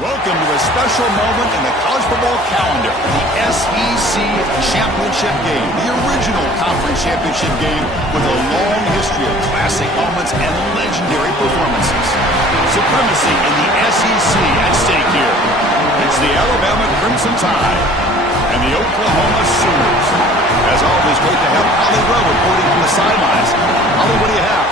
Welcome to a special moment in the college football calendar, the SEC Championship game, the original conference championship game with a long history of classic moments and legendary performances. Supremacy in the SEC at stake here. It's the Alabama Crimson Tide and the Oklahoma Sooners. As always, great to have Holly Rowe reporting from the sidelines. Holly, what do you have?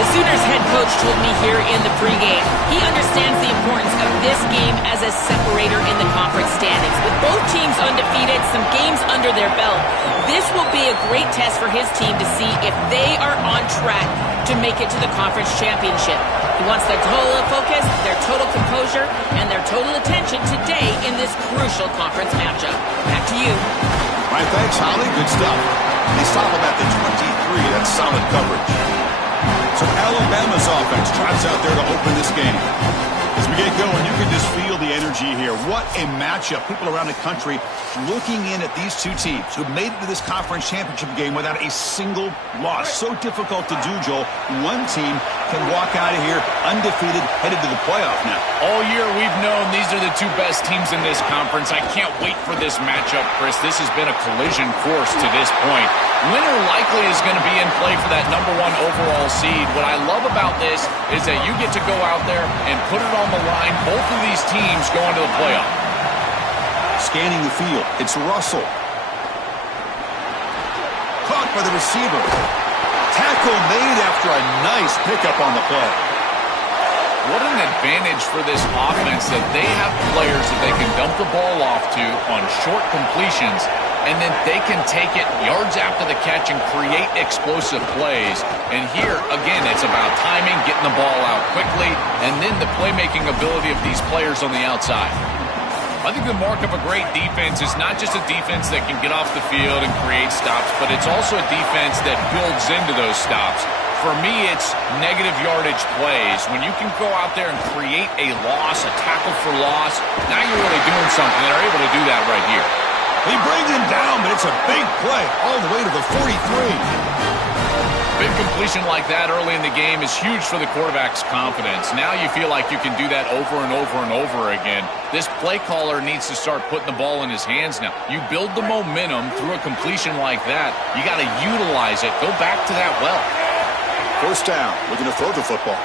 The Sooners head coach told me here in the pregame he understands the importance of this game as a separator in the conference standings. With both teams undefeated, some games under their belt, this will be a great test for his team to see if they are on track to make it to the conference championship. He wants their total focus, their total composure, and their total attention today in this crucial conference matchup. Back to you. All right, thanks, Holly. Good stuff. They stop him at the 23. That's solid coverage. So Alabama's offense trots out there to open this game. As we get going, you can just feel the energy here. What a matchup. People around the country looking in at these two teams who made it to this conference championship game without a single loss. So difficult to do, Joel. One team can walk out of here undefeated, headed to the playoff now. All year we've known these are the two best teams in this conference. I can't wait for this matchup, Chris. This has been a collision course to this point. Winner likely is going to be in play for that #1 overall seed. What I love about this is that you get to go out there and put it on the line. Both of these teams going to the playoff. Scanning the field, it's Russell. Caught by the receiver. Tackle made after a nice pickup on the play. What an advantage for this offense that they have players that they can dump the ball off to on short completions, and then they can take it yards after the catch and create explosive plays. And here, again, it's about timing, getting the ball out quickly, and then the playmaking ability of these players on the outside. I think the mark of a great defense is not just a defense that can get off the field and create stops, but it's also a defense that builds into those stops. For me, it's negative yardage plays. When you can go out there and create a loss, a tackle for loss, now you're really doing something. They're able to do that right here. He brings him down, but it's a big play all the way to the 43. Big completion like that early in the game is huge for the quarterback's confidence. Now you feel like you can do that over and over and over again. This play caller needs to start putting the ball in his hands now. You build the momentum through a completion like that. You got to utilize it. Go back to that well. First down, looking to throw the football.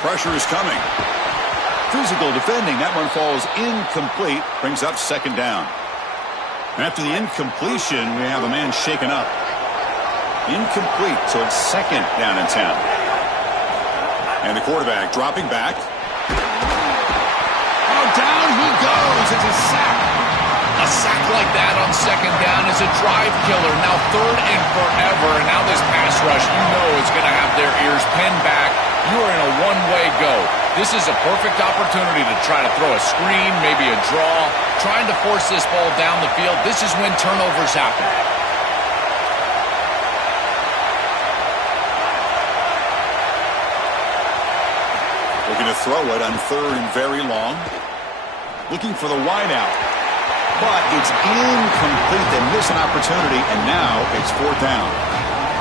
Pressure is coming. Physical defending. That one falls incomplete. Brings up second down. After the incompletion, we have a man shaken up. Incomplete, so it's second down and 10. And the quarterback dropping back. Oh, down he goes. It's a sack. A sack like that on second down is a drive killer. Now third and forever, and now this pass rush, you know it's going to have their ears pinned back. You are in a one-way go. This is a perfect opportunity to try to throw a screen, maybe a draw, trying to force this ball down the field. This is when turnovers happen. Looking to throw it on third and very long. Looking for the wideout. But it's incomplete. They miss an opportunity, and now it's fourth down.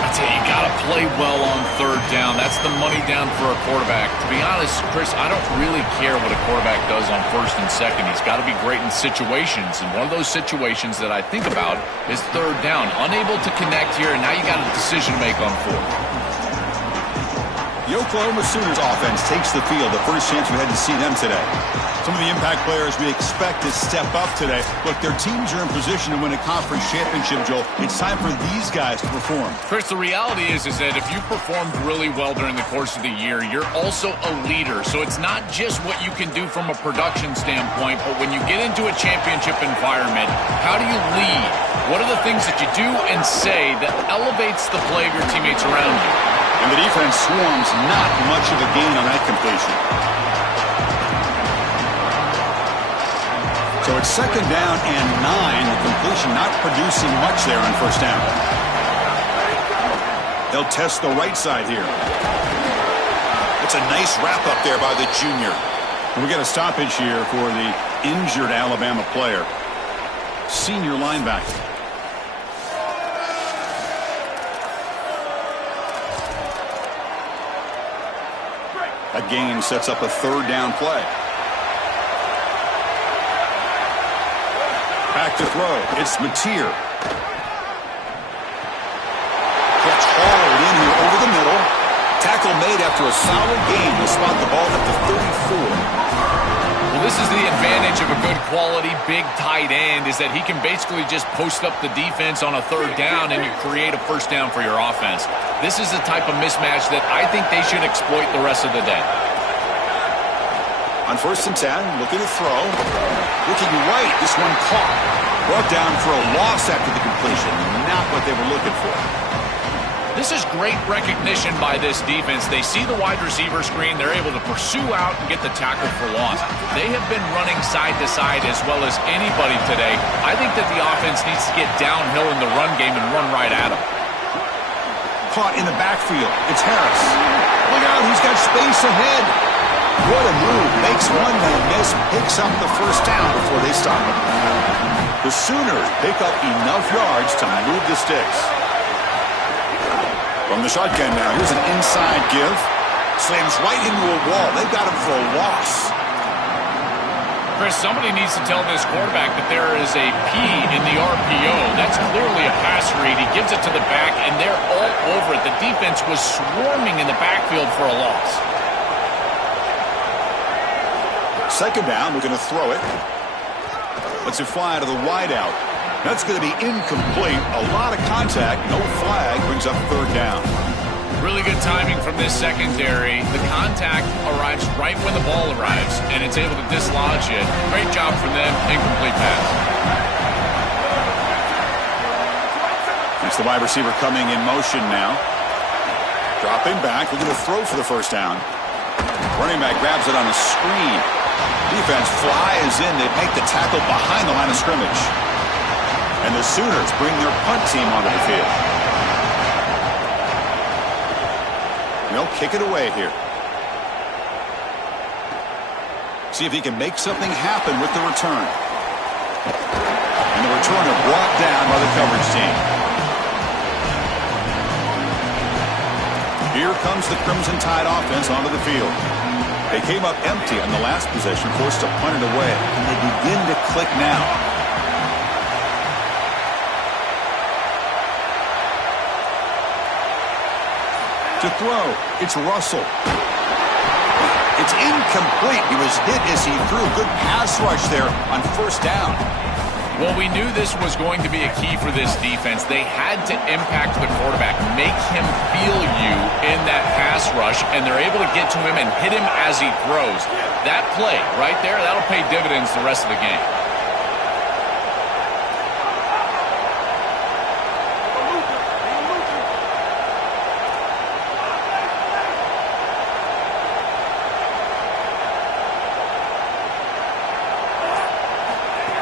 I tell you, you got to play well on third down. That's the money down for a quarterback. To be honest, Chris, I don't really care what a quarterback does on first and second. He's got to be great in situations, and one of those situations that I think about is third down. Unable to connect here, and now you got a decision to make on fourth. The Oklahoma Sooners offense takes the field. The first chance we had to see them today. Some of the impact players we expect to step up today. Look, their teams are in position to win a conference championship, Joel. It's time for these guys to perform. Chris, the reality is that if you performed really well during the course of the year, you're also a leader. So it's not just what you can do from a production standpoint, but when you get into a championship environment, how do you lead? What are the things that you do and say that elevates the play of your teammates around you? And the defense swarms, not much of a gain on that completion. So it's second down and 9. The completion not producing much there on first down. They'll test the right side here. It's a nice wrap up there by the junior. And we got a stoppage here for the injured Alabama player. Senior linebacker. That gain sets up a third down play. Back to throw. It's Mateer. Gets hauled in here over the middle. Tackle made after a solid gain. Will spot the ball at the 34. Well, this is the advantage of a good quality big tight end, is that he can basically just post up the defense on a third down and you create a first down for your offense. This is the type of mismatch that I think they should exploit the rest of the day. On 1st and 10, looking to throw. Looking right, this one caught. Brought down for a loss after the completion. Not what they were looking for. This is great recognition by this defense. They see the wide receiver screen. They're able to pursue out and get the tackle for loss. They have been running side to side as well as anybody today. I think that the offense needs to get downhill in the run game and run right at them. Caught in the backfield. It's Harris. Look out, he's got space ahead. What a move. Makes one man miss. Picks up the first down before they stop him. The Sooners pick up enough yards to move the sticks. From the shotgun now, here's an inside give. Slams right into a wall. They've got him for a loss. Chris, somebody needs to tell this quarterback that there is a P in the RPO. That's clearly a pass read. He gives it to the back, and they're all over it. The defense was swarming in the backfield for a loss. Second down, we're going to throw it. Lets it fly to the wideout. That's going to be incomplete. A lot of contact. No flag. Brings up third down. Really good timing from this secondary. The contact arrives right when the ball arrives, and it's able to dislodge it. Great job from them. Incomplete pass. It's the wide receiver coming in motion now. Dropping back. Looking to throw for the first down. Running back grabs it on a screen. Defense flies in. They make the tackle behind the line of scrimmage. And the Sooners bring their punt team onto the field. They'll kick it away here. See if he can make something happen with the return. And the returner brought down by the coverage team. Here comes the Crimson Tide offense onto the field. They came up empty on the last possession, forced to punt it away. And they begin to click now. To throw, it's Russell. It's incomplete. He was hit as he threw. Good pass rush there on first down. Well, we knew this was going to be a key for this defense. They had to impact the quarterback, make him feel you in that pass rush, and they're able to get to him and hit him as he throws. That play right there, that'll pay dividends the rest of the game.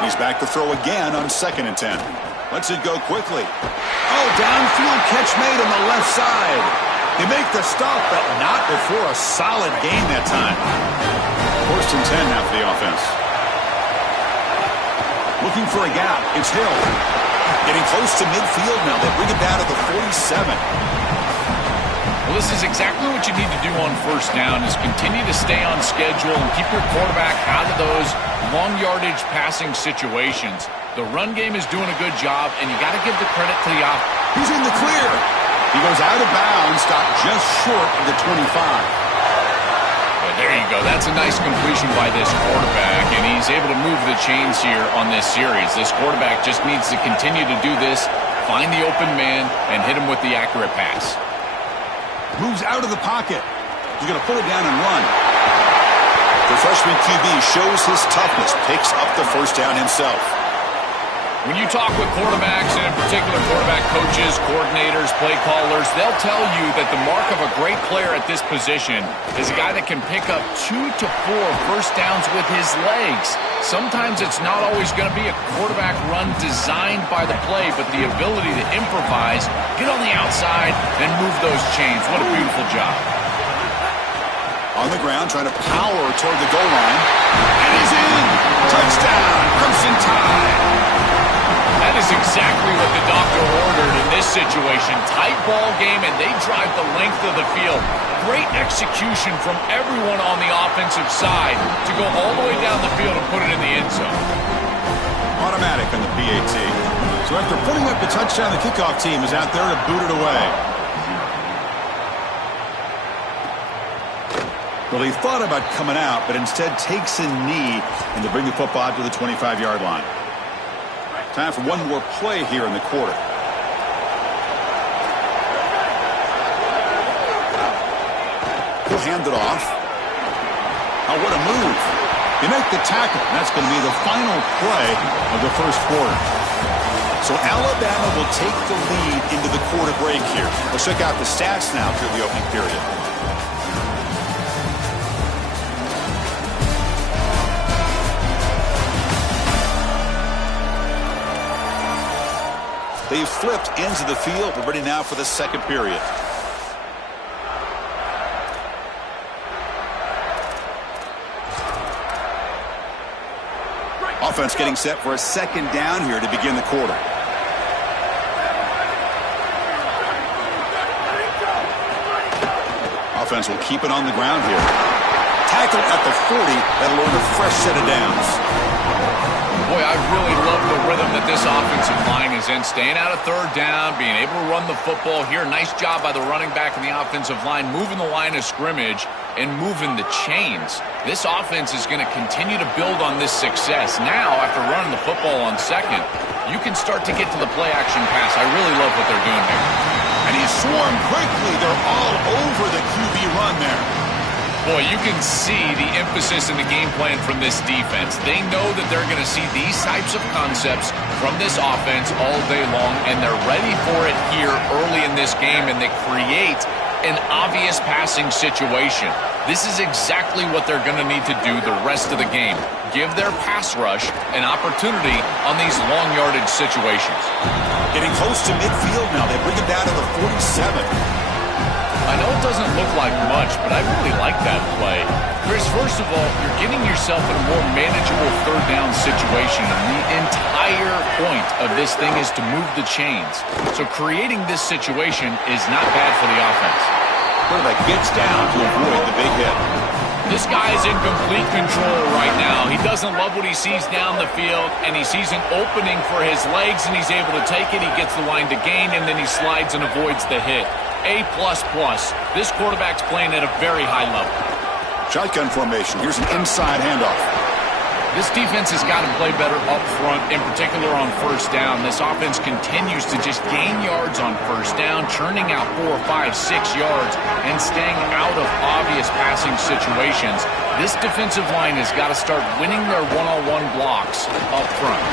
He's back to throw again on 2nd and 10. Lets it go quickly. Oh, downfield catch made on the left side. They make the stop, but not before a solid gain that time. 1st and 10 now for the offense. Looking for a gap. It's Hill. Getting close to midfield now. They bring it down to the 47. Well, this is exactly what you need to do on first down, is continue to stay on schedule and keep your quarterback out of those long yardage passing situations. The run game is doing a good job, and you got to give the credit to the offense. He's in the clear. He goes out of bounds, stopped just short of the 25. But there you go. That's a nice completion by this quarterback, and he's able to move the chains here on this series. This quarterback just needs to continue to do this, find the open man, and hit him with the accurate pass. Moves out of the pocket. He's going to put it down and run. The freshman QB shows his toughness, picks up the first down himself. When you talk with quarterbacks, and in particular quarterback coaches, coordinators, play callers, they'll tell you that the mark of a great player at this position is a guy that can pick up 2 to 4 first downs with his legs. Sometimes it's not always going to be a quarterback run designed by the play, but the ability to improvise, get on the outside, and move those chains. What a beautiful job. On the ground, trying to power toward the goal line. And he's in! Touchdown! Crimson Tide! That is exactly what the doctor ordered in this situation. Tight ball game, and they drive the length of the field. Great execution from everyone on the offensive side to go all the way down the field and put it in the end zone. Automatic on the PAT. So after putting up the touchdown, the kickoff team is out there to boot it away. Well, he thought about coming out, but instead takes a knee and to bring the football out to the 25-yard line. Time for one more play here in the quarter. He'll hand it off. Oh, what a move. You make the tackle. That's going to be the final play of the first quarter. So Alabama will take the lead into the quarter break here. Let's check out the stats now through the opening period. They've flipped ends of the field. We're ready now for the second period. Offense getting set for a second down here to begin the quarter. Offense will keep it on the ground here. Tackle at the 40. That'll earn a fresh set of downs. Boy, I really love the rhythm that this offensive line is in. Staying out of third down, being able to run the football here. Nice job by the running back and the offensive line, moving the line of scrimmage and moving the chains. This offense is going to continue to build on this success. Now, after running the football on second, you can start to get to the play-action pass. I really love what they're doing here. And he's swarmed quickly. They're all over the QB run there. Boy, you can see the emphasis in the game plan from this defense. They know that they're going to see these types of concepts from this offense all day long, and they're ready for it here early in this game, and they create an obvious passing situation. This is exactly what they're going to need to do the rest of the game. Give their pass rush an opportunity on these long yardage situations. Getting close to midfield now. They bring it down to the 47. I know it doesn't look like much, but I really like that play. Chris, first of all, you're getting yourself in a more manageable third down situation, and the entire point of this thing is to move the chains. So creating this situation is not bad for the offense. Quarterback gets down to avoid the big hit. This guy's in complete control right now. He doesn't love what he sees down the field, and he sees an opening for his legs, and he's able to take it. He gets the line to gain, and then he slides and avoids the hit. A++. This quarterback's playing at a very high level. Shotgun formation. Here's an inside handoff. This defense has got to play better up front, in particular on first down. This offense continues to just gain yards on first down, churning out 4, 5, 6 yards, and staying out of obvious passing situations. This defensive line has got to start winning their one-on-one blocks up front.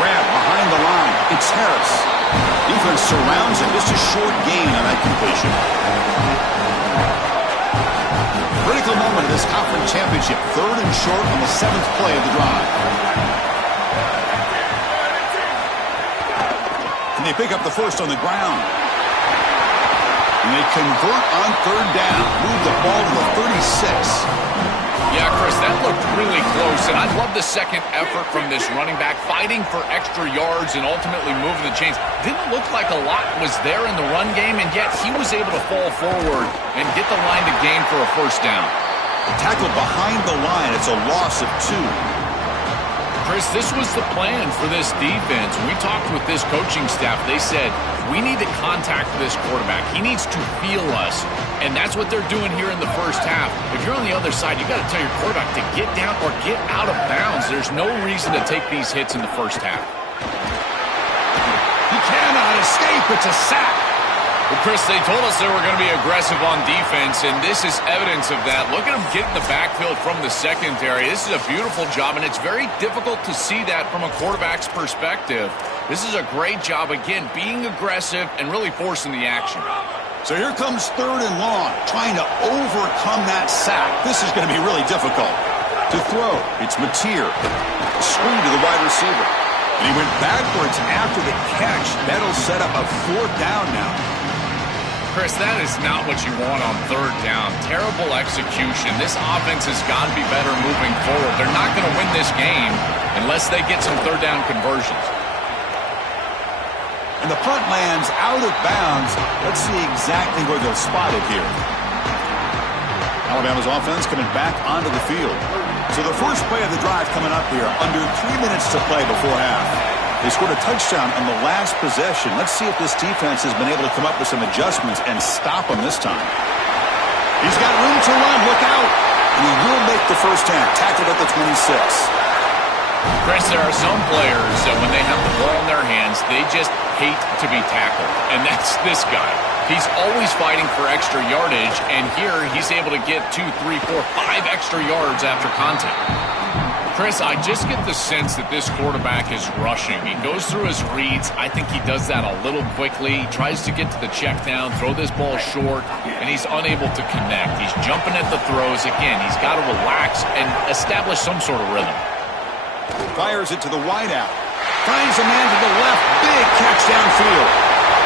Grab behind the line. It's Harris. Defense surrounds him. Just a short gain on that completion. Critical moment of this conference championship. Third and short on the 7th play of the drive. And they pick up the first on the ground. And they convert on third down. Move the ball to the 36. Yeah, Chris, that looked really close, and I love the second effort from this running back, fighting for extra yards and ultimately moving the chains. Didn't look like a lot was there in the run game, and yet he was able to fall forward and get the line to gain for a first down. Tackled behind the line. It's a loss of 2. Chris, this was the plan for this defense. When we talked with this coaching staff, they said, we need to contact this quarterback. He needs to feel us. And that's what they're doing here in the first half. If you're on the other side, you got to tell your quarterback to get down or get out of bounds. There's no reason to take these hits in the first half. He cannot escape. It's a sack. Well, Chris, they told us they were going to be aggressive on defense, and this is evidence of that. Look at them get in the backfield from the secondary. This is a beautiful job, and it's very difficult to see that from a quarterback's perspective. This is a great job, again, being aggressive and really forcing the action. So here comes third and long, trying to overcome that sack. This is going to be really difficult. To throw, it's Mateer. Screen to the wide receiver. And he went backwards after the catch. That'll set up a 4th down now. Chris, that is not what you want on third down. Terrible execution. This offense has got to be better moving forward. They're not going to win this game unless they get some third down conversions. And the punt lands out of bounds. Let's see exactly where they'll spot it here. Alabama's offense coming back onto the field. So the first play of the drive coming up here. Under 3 minutes to play before half. They scored a touchdown on the last possession. Let's see if this defense has been able to come up with some adjustments and stop them this time. He's got room to run. Look out. And he will make the first down. Tackled at the 26. Chris, there are some players that when they have the ball in their hands, they just hate to be tackled. And that's this guy. He's always fighting for extra yardage, and here he's able to get 2, 3, 4, 5 extra yards after contact. Chris, I just get the sense that this quarterback is rushing. He goes through his reads. I think he does that a little quickly. He tries to get to the check down, throw this ball short, and he's unable to connect. He's jumping at the throws. Again, he's got to relax and establish some sort of rhythm. Fires it to the wideout. Finds a man to the left. Big catch downfield.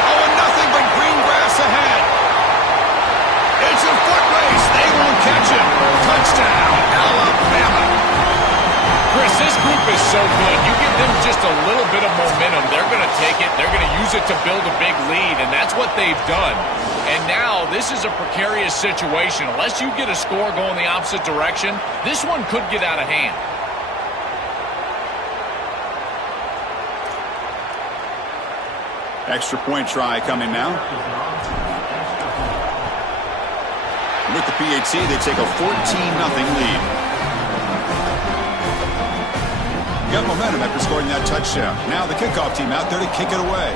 Oh, and nothing but green grass ahead. It's a foot race. They won't catch him. Touchdown, Alabama. Chris, this group is so good. You give them just a little bit of momentum, they're going to take it. They're going to use it to build a big lead, and that's what they've done. And now this is a precarious situation. Unless you get a score going the opposite direction, this one could get out of hand. Extra point try coming now. With the PAT, they take a 14-0 lead. Got momentum after scoring that touchdown. Now the kickoff team out there to kick it away.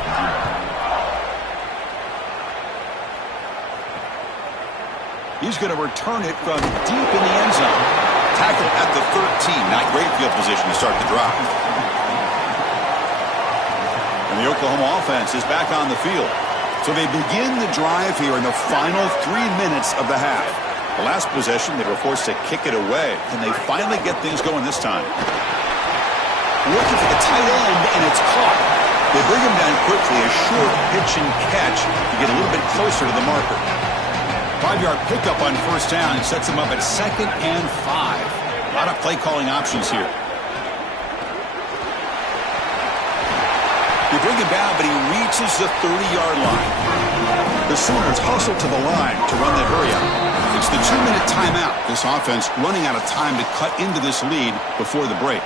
He's going to return it from deep in the end zone. Tackle at the 13. Not great field position to start the drive. And the Oklahoma offense is back on the field. So they begin the drive here in the final 3 minutes of the half. The last possession, they were forced to kick it away. Can they finally get things going this time? Looking for the tight end, and it's caught. They bring him down quickly, a short pitch and catch to get a little bit closer to the marker. 5-yard pickup on first down and sets him up at 2nd and 5. A lot of play calling options here. They bring him down, but he reaches the 30-yard line. The Sooners hustle to the line to run that hurry up. It's the 2-minute timeout. This offense running out of time to cut into this lead before the break.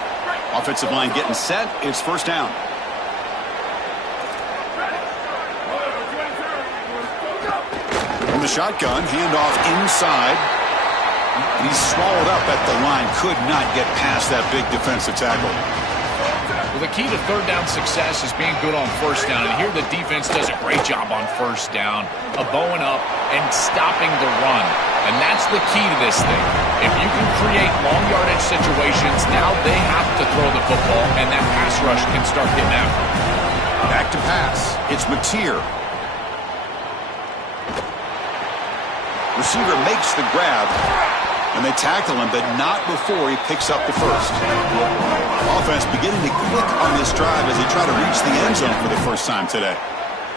Offensive line getting set. It's first down. From the shotgun, handoff inside. And he's swallowed up at the line. Could not get past that big defensive tackle. Well, the key to third down success is being good on first down. And here the defense does a great job on first down of bowing up and stopping the run. And that's the key to this thing. If you can create long yardage situations, now they have to throw the football, and that pass rush can start getting after them. Back to pass. It's Mateer. Receiver makes the grab, and they tackle him, but not before he picks up the first. Offense beginning to click on this drive as they try to reach the end zone for the first time today.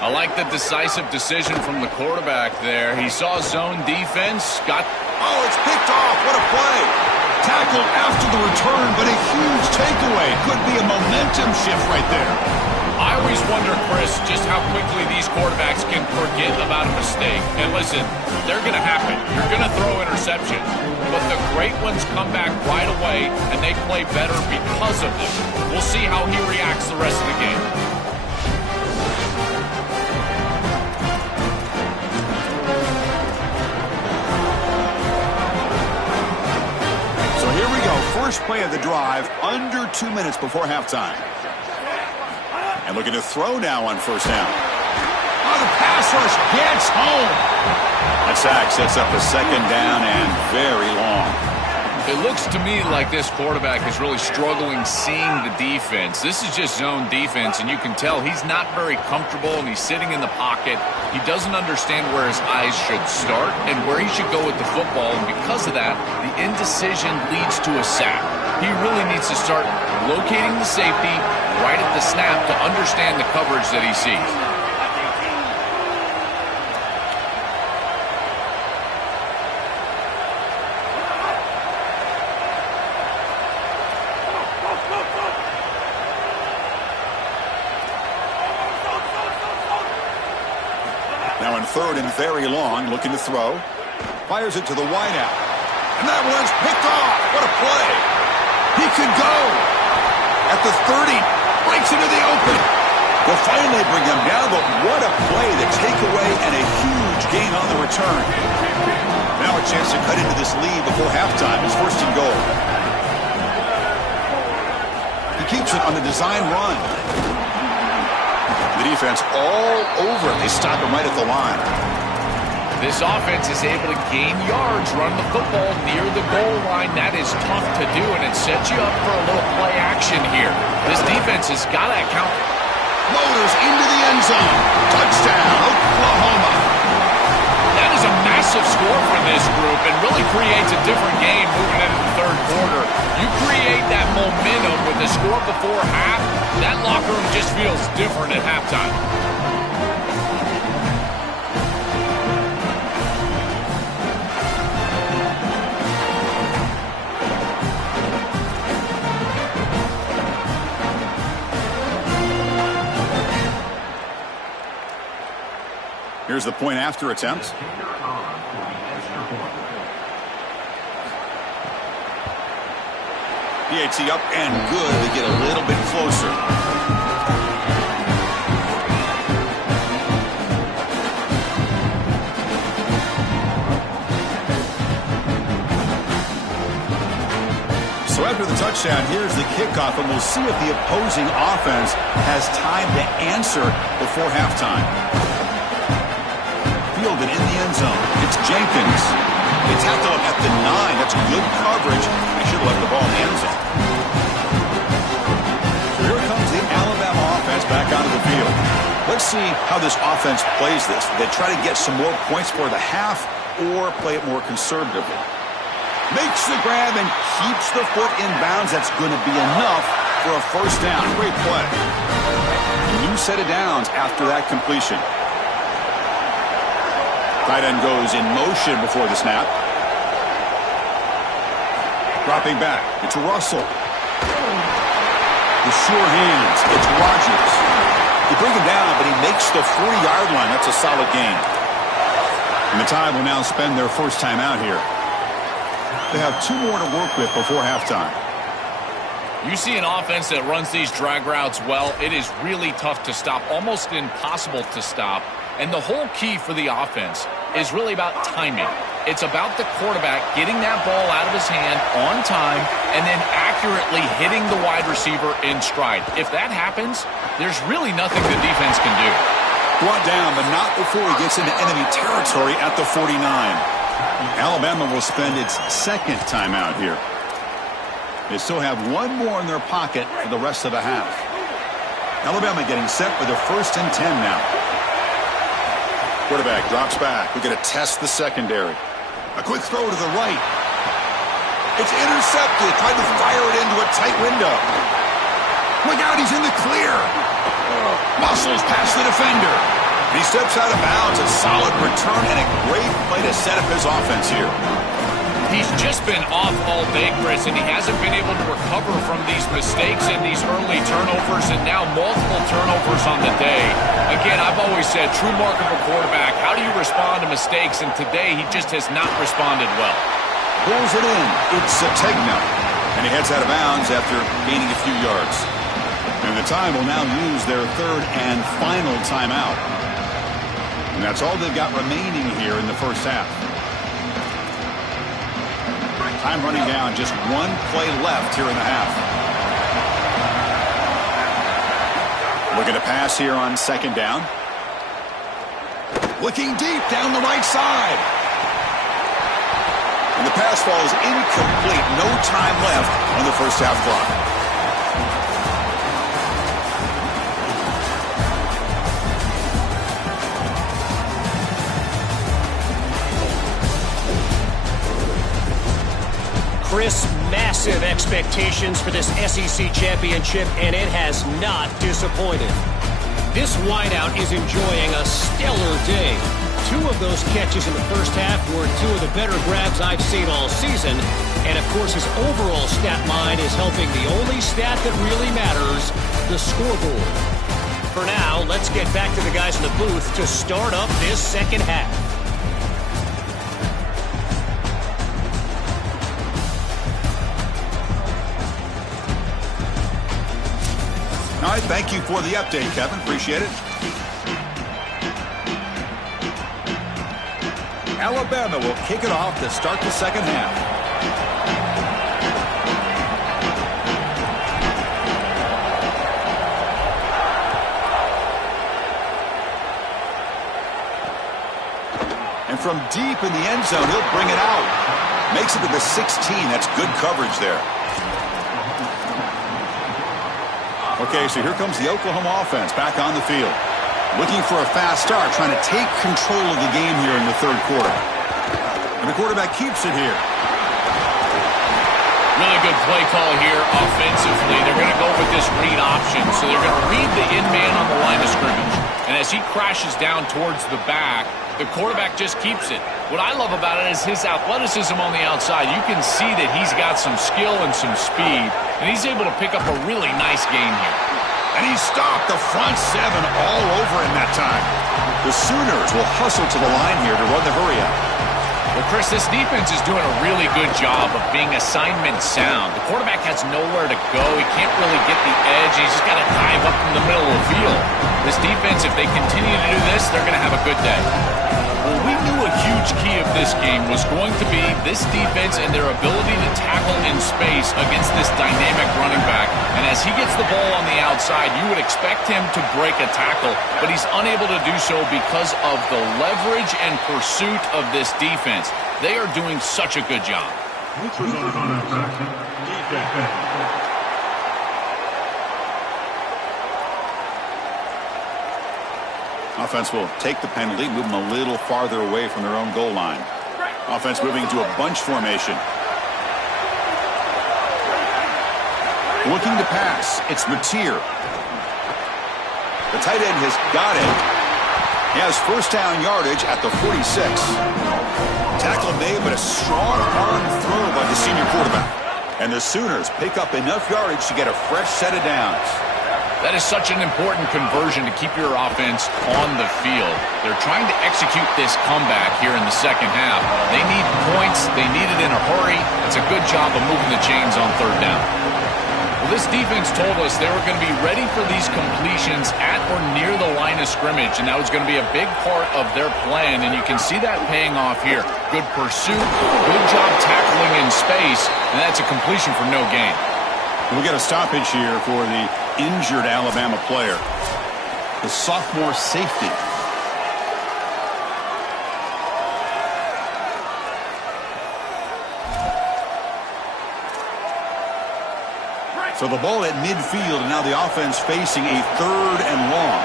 I like the decisive decision from the quarterback there. He saw zone defense, Oh, it's picked off. What a play. Tackled after the return, but a huge takeaway. Could be a momentum shift right there. I always wonder, Chris, just how quickly these quarterbacks can forget about a mistake. And listen, they're going to happen. You're going to throw interceptions. But the great ones come back right away, and they play better because of them. We'll see how he reacts the rest of the game. So here we go. First play of the drive, under 2 minutes before halftime. And looking to throw now on first down. Oh, the pass rush gets home. That sack sets up a second down and very long. It looks to me like this quarterback is really struggling seeing the defense. This is just zone defense, and you can tell he's not very comfortable, and he's sitting in the pocket. He doesn't understand where his eyes should start and where he should go with the football, and because of that, the indecision leads to a sack. He really needs to start locating the safety right at the snap to understand the coverage that he sees. Now in third and very long, looking to throw. Fires it to the wideout. And that one's picked off. What a play. He could go. At the 30. breaks into the open. They'll finally bring him down, but what a play, the takeaway, and a huge gain on the return. Now a chance to cut into this lead before halftime. It's 1st and goal. He keeps it on the design run. The defense all over it. They stop him right at the line. This offense is able to gain yards, run the football near the goal line. That is tough to do, and it sets you up for a little play action here. This defense has got that count. Loaders into the end zone. Touchdown, Oklahoma. That is a massive score for this group and really creates a different game moving into the 3rd quarter. You create that momentum with the score before half, that locker room just feels different at halftime. Here's the point after attempt. PAT up and good. They get a little bit closer. So after the touchdown, here's the kickoff, and we'll see if the opposing offense has time to answer before halftime. Fielded in the end zone. It's Jenkins. They tackle him at the 9. That's good coverage. They should have left the ball in the end zone. So here comes the Alabama offense back onto the field. Let's see how this offense plays this. They try to get some more points for the half or play it more conservatively. Makes the grab and keeps the foot in bounds. That's going to be enough for a 1st down. Great play. A new set of downs after that completion. Tight end goes in motion before the snap. Dropping back. It's Russell. The sure hands. It's Rodgers. They bring him down, but he makes the 40-yard line. That's a solid gain. And the Tide will now spend their first time out here. They have 2 more to work with before halftime. You see an offense that runs these drag routes well, it is really tough to stop, almost impossible to stop. And the whole key for the offense is really about timing. It's about the quarterback getting that ball out of his hand on time and then accurately hitting the wide receiver in stride. If that happens, there's really nothing the defense can do. Brought down, but not before he gets into enemy territory at the 49. Alabama will spend its 2nd timeout here. They still have 1 more in their pocket for the rest of the half. Alabama getting set for their 1st and 10 now. Quarterback drops back. We're going to test the secondary. A quick throw to the right. It's intercepted. Tried to fire it into a tight window. Look out, he's in the clear. Muscles past the defender. He steps out of bounds. A solid return and a great play to set up his offense here. He's just been off all day, Chris, and he hasn't been able to recover from these mistakes and these early turnovers, and now multiple turnovers on the day. Again, I've always said, true mark of a quarterback, how do you respond to mistakes? And today, he just has not responded well. Pulls it in. It's Sategna. And he heads out of bounds after gaining a few yards. And the Tide will now use their 3rd and final timeout. And that's all they've got remaining here in the first half. Time running down, just 1 play left here in the half. Looking to pass here on 2nd down. Looking deep down the right side. And the pass falls incomplete. No time left on the first half clock. Chris, massive expectations for this SEC championship, and it has not disappointed. This wideout is enjoying a stellar day. 2 of those catches in the first half were 2 of the better grabs I've seen all season. And, of course, his overall stat line is helping the only stat that really matters, the scoreboard. For now, let's get back to the guys in the booth to start up this second half. All right, thank you for the update, Kevin. Appreciate it. Alabama will kick it off to start the second half. And from deep in the end zone, he'll bring it out. Makes it to the 16. That's good coverage there. Okay, so here comes the Oklahoma offense back on the field. Looking for a fast start, trying to take control of the game here in the third quarter. And the quarterback keeps it here. Really good play call here offensively. They're going to go with this read option. So they're going to read the in man on the line of scrimmage. And as he crashes down towards the back, the quarterback just keeps it. What I love about it is his athleticism on the outside. You can see that he's got some skill and some speed. And he's able to pick up a really nice gain here. And he stopped the front seven all over him that time. The Sooners will hustle to the line here to run the hurry up. Well, Chris, this defense is doing a really good job of being assignment sound. The quarterback has nowhere to go. He can't really get the edge. He's just got to dive up from the middle of the field. This defense, if they continue to do this, they're going to have a good day. Well, we knew a huge key of this game was going to be this defense and their ability to tackle in space against this dynamic running back. And as he gets the ball on the outside, you would expect him to break a tackle, but he's unable to do so because of the leverage and pursuit of this defense. They are doing such a good job. Offense will take the penalty, move them a little farther away from their own goal line. Offense moving into a bunch formation. Looking to pass. It's Mateer. The tight end has got it. He has first down yardage at the 46. Tackle made, but a strong arm throw by the senior quarterback. And the Sooners pick up enough yardage to get a fresh set of downs. That is such an important conversion to keep your offense on the field. They're trying to execute this comeback here in the second half. They need points. They need it in a hurry. It's a good job of moving the chains on third down. Well, this defense told us they were going to be ready for these completions at or near the line of scrimmage, and that was going to be a big part of their plan, and you can see that paying off here. Good pursuit, good job tackling in space, and that's a completion for no gain. We get a stoppage here for the injured Alabama player, the sophomore safety. So the ball at midfield, and now the offense facing a third and long.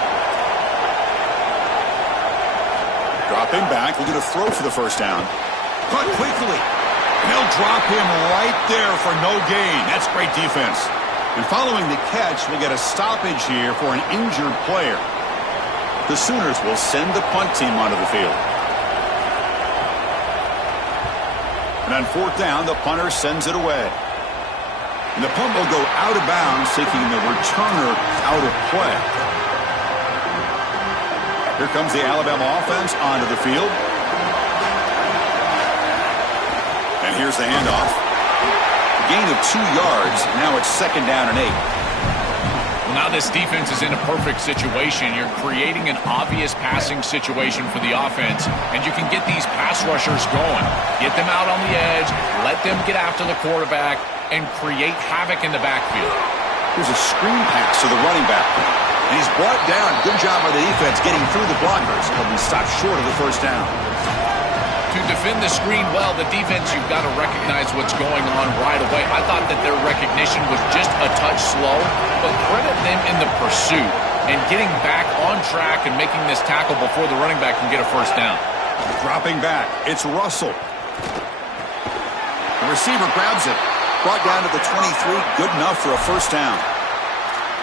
Dropping back, looking to throw for the first down. Caught quickly. And they'll drop him right there for no gain. That's great defense. And following the catch, we'll get a stoppage here for an injured player. The Sooners will send the punt team onto the field. And on fourth down, the punter sends it away. And the punt will go out of bounds, taking the returner out of play. Here comes the Alabama offense onto the field. And here's the handoff. Gain of 2 yards. Now it's second down and 8. Well, now this defense is in a perfect situation. You're creating an obvious passing situation for the offense, and you can get these pass rushers going. Get them out on the edge, let them get after the quarterback, and create havoc in the backfield. Here's a screen pass to the running back. And he's brought down. Good job by the defense getting through the blockers. He'll be stopped short of the first down. To defend the screen well, the defense, you've got to recognize what's going on right away. I thought that their recognition was just a touch slow, but credit them in the pursuit and getting back on track and making this tackle before the running back can get a first down. Dropping back, it's Russell. The receiver grabs it. Brought down to the 23, good enough for a first down.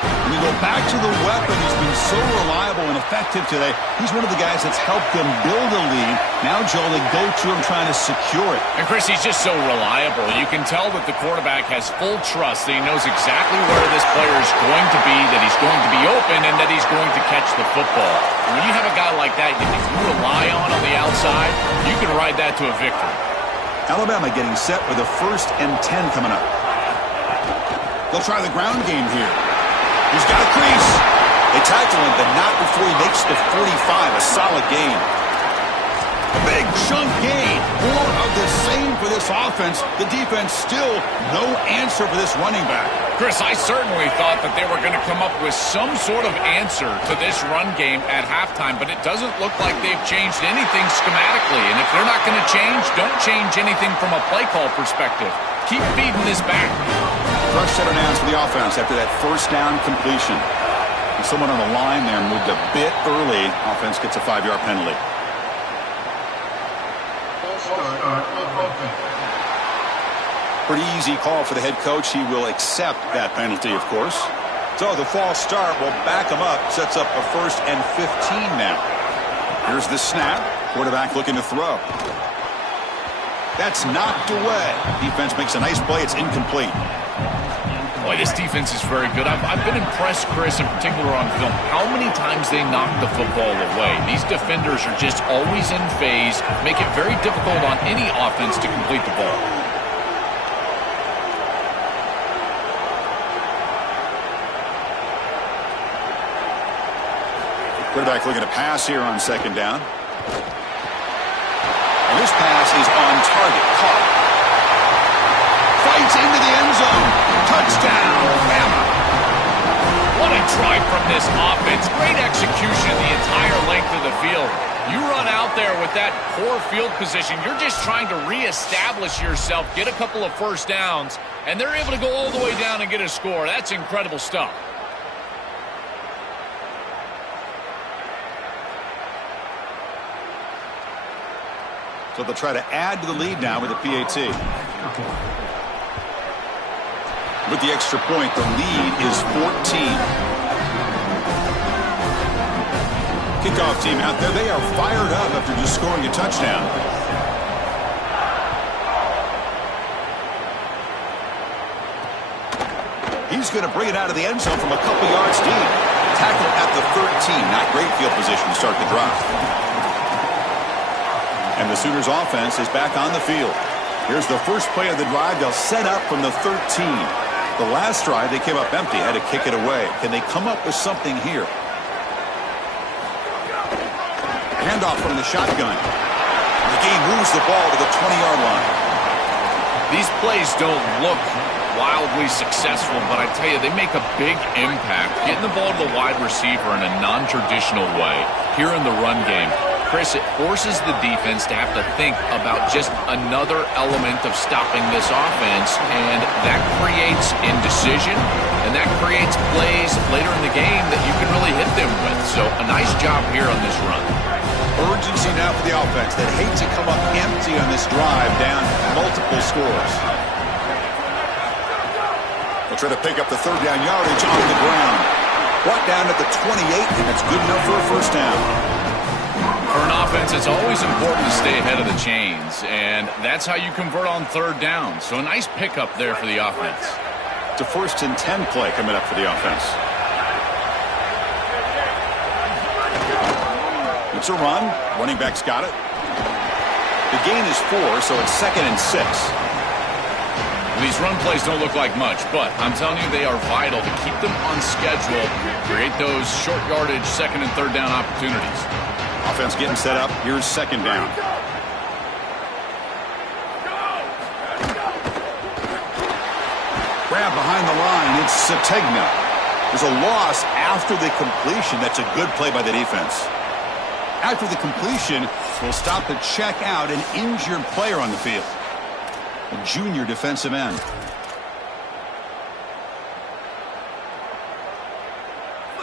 When you go back to the weapon, he's been so reliable and effective today. He's one of the guys that's helped them build a lead. Now, Joel, they go to him trying to secure it. And, Chris, he's just so reliable. You can tell that the quarterback has full trust that he knows exactly where this player is going to be, that he's going to be open, and that he's going to catch the football. And when you have a guy like that that you rely on the outside, you can ride that to a victory. Alabama getting set with a 1st and 10 coming up. They'll try the ground game here. He's got a crease. tackling, but not before he makes the 45. A solid gain. A big chunk gain. More of the same for this offense. The defense still no answer for this running back. Chris, I certainly thought that they were going to come up with some sort of answer to this run game at halftime, but it doesn't look like they've changed anything schematically. And if they're not going to change, don't change anything from a play call perspective. Keep feeding this back. Fresh set of downs for the offense after that first down completion. And someone on the line there moved a bit early. Offense gets a 5-yard penalty. Pretty easy call for the head coach. He will accept that penalty, of course. So the false start will back him up. Sets up a 1st and 15 now. Here's the snap. Quarterback looking to throw. That's knocked away. Defense makes a nice play. It's incomplete. Boy, this defense is very good. I've been impressed, Chris, in particular on film, how many times they knock the football away. These defenders are just always in phase, make it very difficult on any offense to complete the ball. Quarterback looking to pass here on 2nd down. And this pass is on target. Caught. Fights into the end zone. Touchdown, Bama. What a drive from this offense. Great execution the entire length of the field. You run out there with that poor field position. You're just trying to reestablish yourself, get a couple of first downs, and they're able to go all the way down and get a score. That's incredible stuff. So they'll try to add to the lead now with a PAT. With the extra point, the lead is 14. Kickoff team out there, they are fired up after just scoring a touchdown. He's going to bring it out of the end zone from a couple yards deep. Tackle at the 13. Not great field position to start the drive. And the Sooners offense is back on the field. Here's the first play of the drive. They'll set up from the 13. The last drive, they came up empty, had to kick it away. Can they come up with something here? Handoff from the shotgun. The game moves the ball to the 20-yard line. These plays don't look wildly successful, but I tell you, they make a big impact. Getting the ball to the wide receiver in a non-traditional way here in the run game. Chris, it forces the defense to have to think about just another element of stopping this offense, and that creates indecision, and that creates plays later in the game that you can really hit them with. So a nice job here on this run. Urgency now for the offense that hate to come up empty on this drive, down multiple scores. They'll try to pick up the 3rd down yardage on the ground. Brought down at the 28, and it's good enough for a first down. For an offense, it's always important to stay ahead of the chains, and that's how you convert on 3rd down. So a nice pickup there for the offense. It's a 1st and 10 play coming up for the offense. It's a run. Running back's got it. The gain is 4, so it's 2nd and 6. These run plays don't look like much, but I'm telling you, they are vital to keep them on schedule, create those short yardage 2nd and 3rd down opportunities. Offense getting set up. Here's 2nd down. Grab behind the line. It's Sategna. There's a loss after the completion. That's a good play by the defense. After the completion, we'll stop to check out an injured player on the field. A junior defensive end.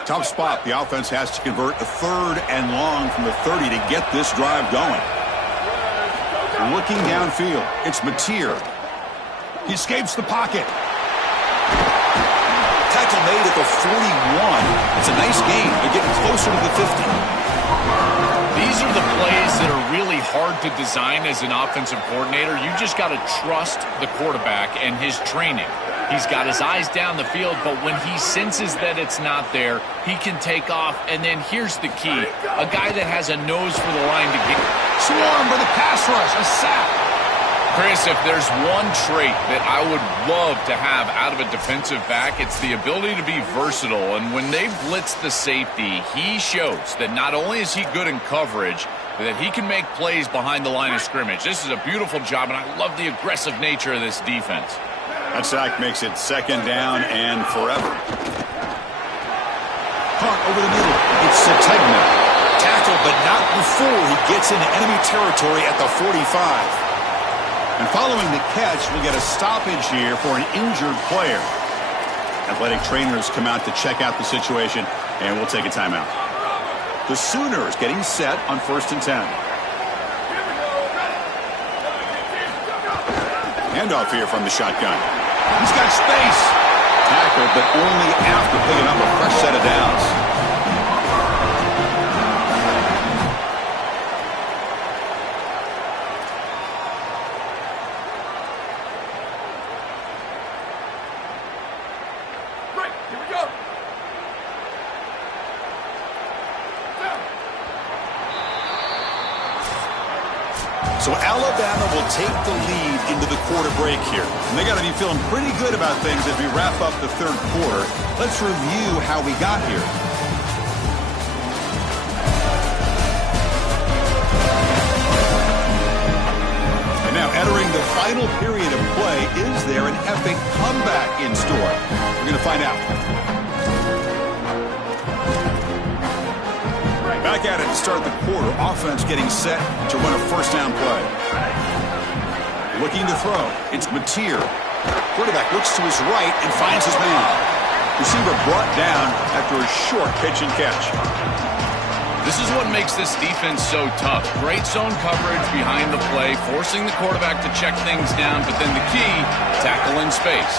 Tough spot. The offense has to convert a 3rd and long from the 30 to get this drive going. Looking downfield, it's Mateer. He escapes the pocket. Tackle made at the 41. It's a nice gain. They're getting closer to the 50. These are the plays that are really hard to design as an offensive coordinator. You just got to trust the quarterback and his training. He's got his eyes down the field, but when he senses that it's not there, he can take off. And then here's the key. A guy that has a nose for the line to get. Swarm for the pass rush. A sack. Chris, if there's one trait that I would love to have out of a defensive back, it's the ability to be versatile. And when they blitz the safety, he shows that not only is he good in coverage, but that he can make plays behind the line of scrimmage. This is a beautiful job, and I love the aggressive nature of this defense. That sack makes it second down and forever. Punt over the middle. It's Sategna. Tackled, but not before he gets into enemy territory at the 45. And following the catch, we'll get a stoppage here for an injured player. Athletic trainers come out to check out the situation, and we'll take a timeout. The Sooners getting set on 1st and 10. Handoff here from the shotgun. He's got space. Tackled, but only after picking up a fresh set of downs. So Alabama will take the lead into the quarter break here. And they got to be feeling pretty good about things as we wrap up the third quarter. Let's review how we got here. And now entering the final period of play, is there an epic comeback in store? We're going to find out. Back at it to start the quarter. Offense getting set to run a first down play. Looking to throw. It's Mateer. Quarterback looks to his right and finds his man. Receiver brought down after a short pitch and catch. This is what makes this defense so tough. Great zone coverage behind the play, forcing the quarterback to check things down, but then the key, tackle in space.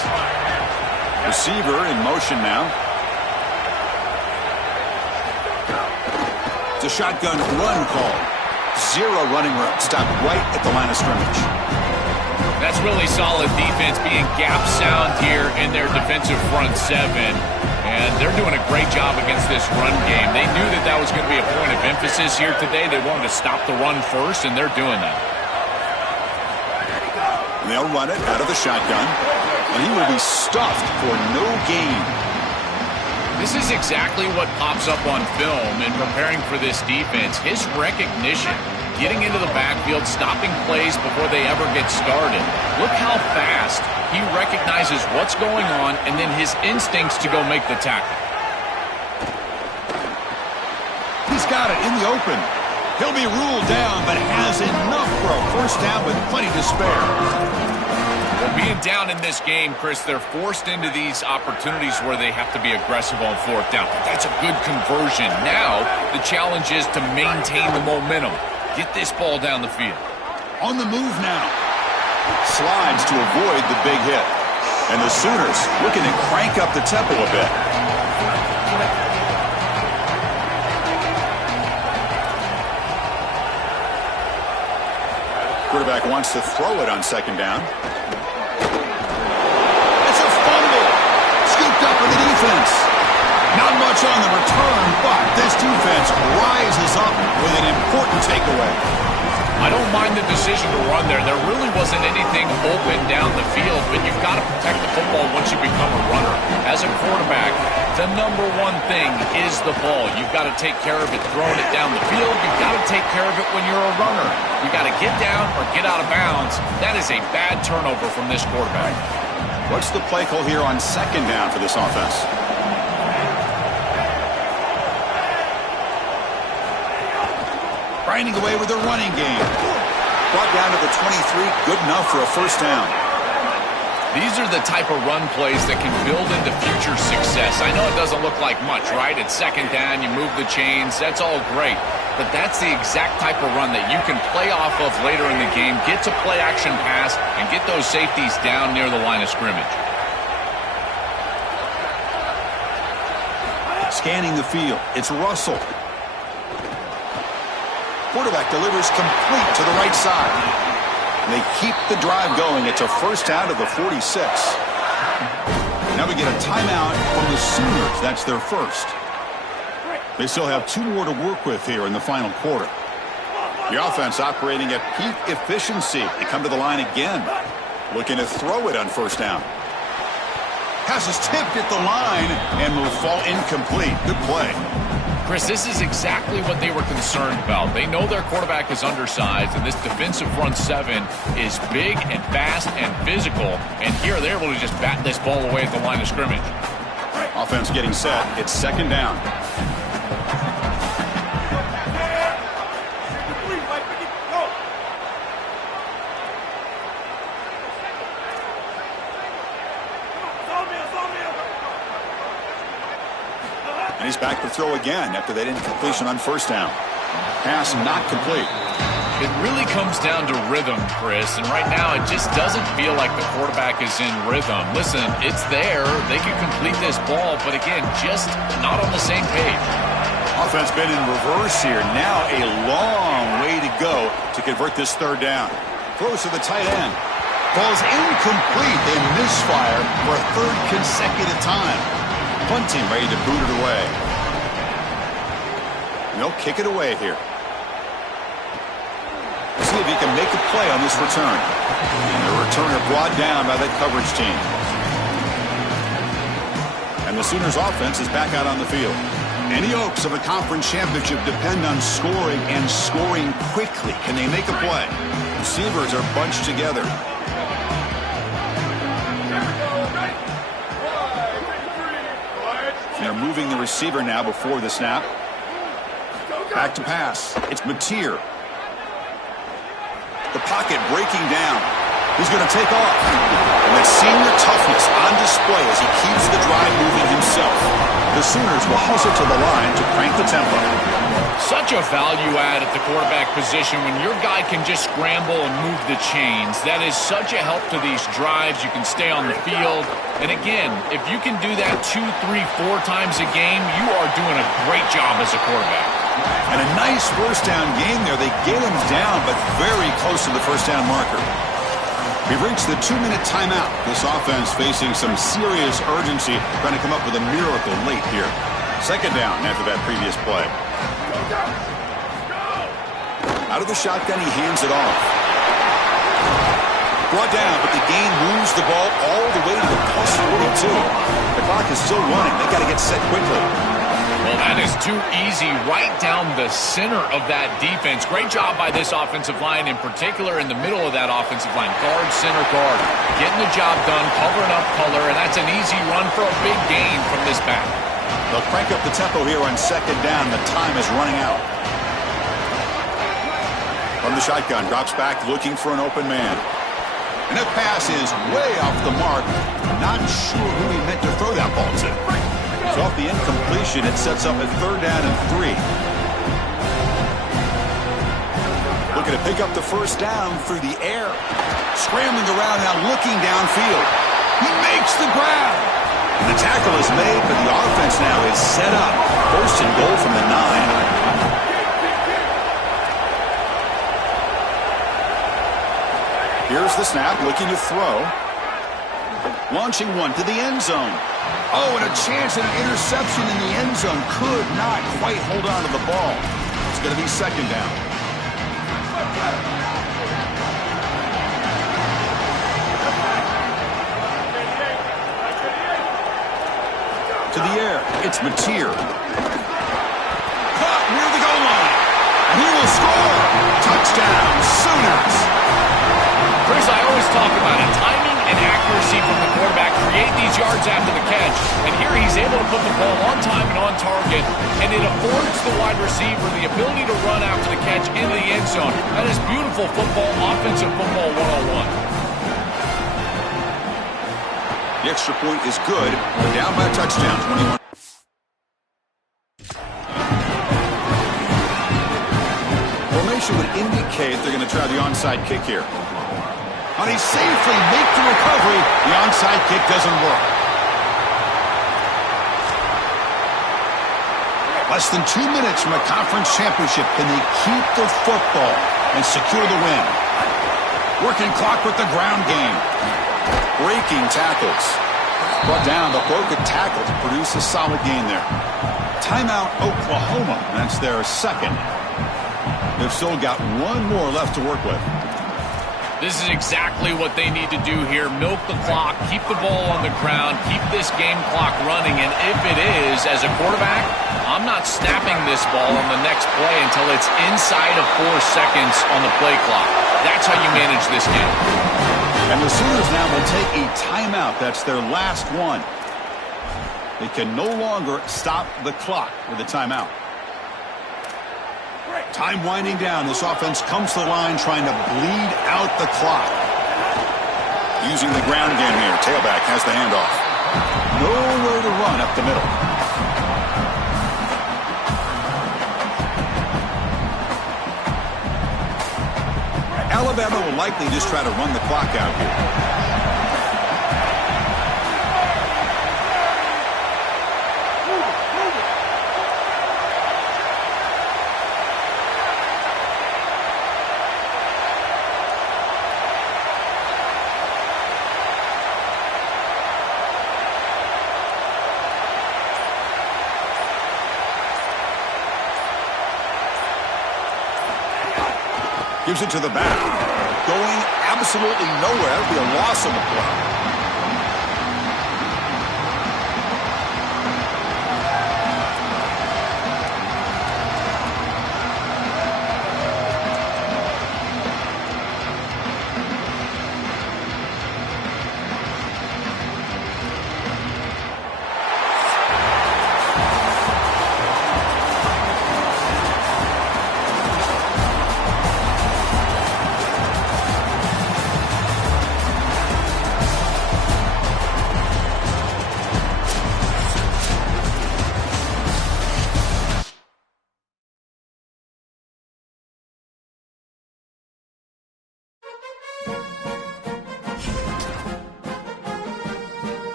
Receiver in motion now. It's a shotgun run call. Zero running room. Stop right at the line of scrimmage. That's really solid defense, being gap sound here in their defensive front seven. And they're doing a great job against this run game. They knew that that was going to be a point of emphasis here today. They wanted to stop the run first, and they're doing that. And they'll run it out of the shotgun. And he will be stuffed for no gain. This is exactly what pops up on film in preparing for this defense. His recognition, getting into the backfield, stopping plays before they ever get started. Look how fast he recognizes what's going on and then his instincts to go make the tackle. He's got it in the open. He'll be ruled down, but has enough for a first down with plenty to spare. Well, being down in this game, Chris, they're forced into these opportunities where they have to be aggressive on fourth down. But that's a good conversion. Now, the challenge is to maintain the momentum. Get this ball down the field. On the move now. Slides to avoid the big hit. And the Sooners looking to crank up the tempo a bit. Quarterback wants to throw it on second down. Up with the defense. Not much on the return, but this defense rises up with an important takeaway. I don't mind the decision to run there. There really wasn't anything open down the field, but you've got to protect the football once you become a runner. As a quarterback, the number one thing is the ball. You've got to take care of it throwing it down the field. You've got to take care of it when you're a runner. You've got to get down or get out of bounds. That is a bad turnover from this quarterback. What's the play call here on second down for this offense? Grinding away with the running game. Brought down to the 23, good enough for a first down. These are the type of run plays that can build into future success. I know it doesn't look like much, right? It's second down, you move the chains, that's all great. But that's the exact type of run that you can play off of later in the game, get to play action pass, and get those safeties down near the line of scrimmage. Scanning the field, it's Russell. Quarterback delivers complete to the right side. They keep the drive going. It's a first down to the 46. Now we get a timeout from the Sooners. That's their first. They still have two more to work with here in the final quarter. The offense operating at peak efficiency. They come to the line again. Looking to throw it on first down. Pass is tipped at the line and will fall incomplete. Good play. Chris, this is exactly what they were concerned about. They know their quarterback is undersized, and this defensive front seven is big and fast and physical. And here they're able to just bat this ball away at the line of scrimmage. Offense getting set. It's second down. And he's back to throw again after that incompletion on first down. Pass not complete. It really comes down to rhythm, Chris, and right now it just doesn't feel like the quarterback is in rhythm. Listen, it's there. They can complete this ball, but again, just not on the same page. Offense been in reverse here. Now a long way to go to convert this third down. Throws to the tight end. Ball's incomplete. They misfire for a third consecutive time. Punting, ready to boot it away. They'll kick it away here. See if he can make a play on this return. And the returner brought down by that coverage team. And the Sooners offense is back out on the field. Any hopes of a conference championship depend on scoring and scoring quickly. Can they make a play? Receivers are bunched together. They're moving the receiver now before the snap. Back to pass. It's Mateer. The pocket breaking down. He's going to take off. And that senior toughness on display as he keeps the drive moving himself. The Sooners will hustle to the line to crank the tempo. Such a value add at the quarterback position when your guy can just scramble and move the chains. That is such a help to these drives. You can stay on the field. And again, if you can do that 2, 3, 4 times a game, you are doing a great job as a quarterback. And a nice first down game there. They get him down, but very close to the first down marker. We've reached the 2-minute timeout. This offense facing some serious urgency, trying to come up with a miracle late here. Second down after that previous play. Out of the shotgun, he hands it off. Brought down, but the gain moves the ball all the way to the plus 42. The clock is still running. They got to get set quickly. Well, that is too easy right down the center of that defense. Great job by this offensive line, in particular in the middle of that offensive line. Guard, center, guard. Getting the job done, covering up color, and that's an easy run for a big gain from this back. They'll crank up the tempo here on second down. The time is running out. From the shotgun, drops back looking for an open man. And that pass is way off the mark. Not sure who he meant to throw that ball to. So off the incompletion, it sets up a third down and 3. Looking to pick up the first down through the air. Scrambling around now, looking downfield. He makes the grab. And the tackle is made, but the offense now is set up. First and goal from the 9. Here's the snap, looking to throw. Launching one to the end zone. Oh, and a chance at an interception in the end zone. Could not quite hold on to the ball. It's going to be second down. To the air. It's Mateer. Caught near the goal line. And he will score. Touchdown, Sooners. Chris, I always talk about it. Timing and accuracy from the quarterback create these yards after the catch. And here he's able to put the ball on time and on target. And it affords the wide receiver the ability to run after the catch into the end zone. That is beautiful football, offensive football 101. The extra point is good. They're down by a touchdown, 21. Formation would indicate they're going to try the onside kick here. And he safely makes the recovery. The onside kick doesn't work. Less than 2 minutes from a conference championship. Can they keep the football and secure the win? Working clock with the ground game. Breaking tackles. Brought down, but broke a tackle to produce a solid gain there. Timeout, Oklahoma. That's their second. They've still got one more left to work with. This is exactly what they need to do here. Milk the clock, keep the ball on the ground, keep this game clock running, and if it is, as a quarterback, I'm not snapping this ball on the next play until it's inside of 4 seconds on the play clock. That's how you manage this game. And the Sooners now will take a timeout. That's their last one. They can no longer stop the clock with a timeout. Time winding down. This offense comes to the line trying to bleed out the clock. Using the ground game here. Tailback has the handoff. Nowhere to run up the middle. Alabama will likely just try to run the clock out here. Gives it to the back. Going absolutely nowhere. That would be a loss on the play.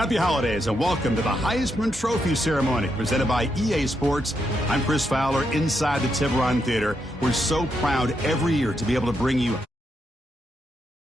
Happy holidays and welcome to the Heisman Trophy ceremony presented by EA Sports. I'm Chris Fowler inside the Tiburon Theater. We're so proud every year to be able to bring you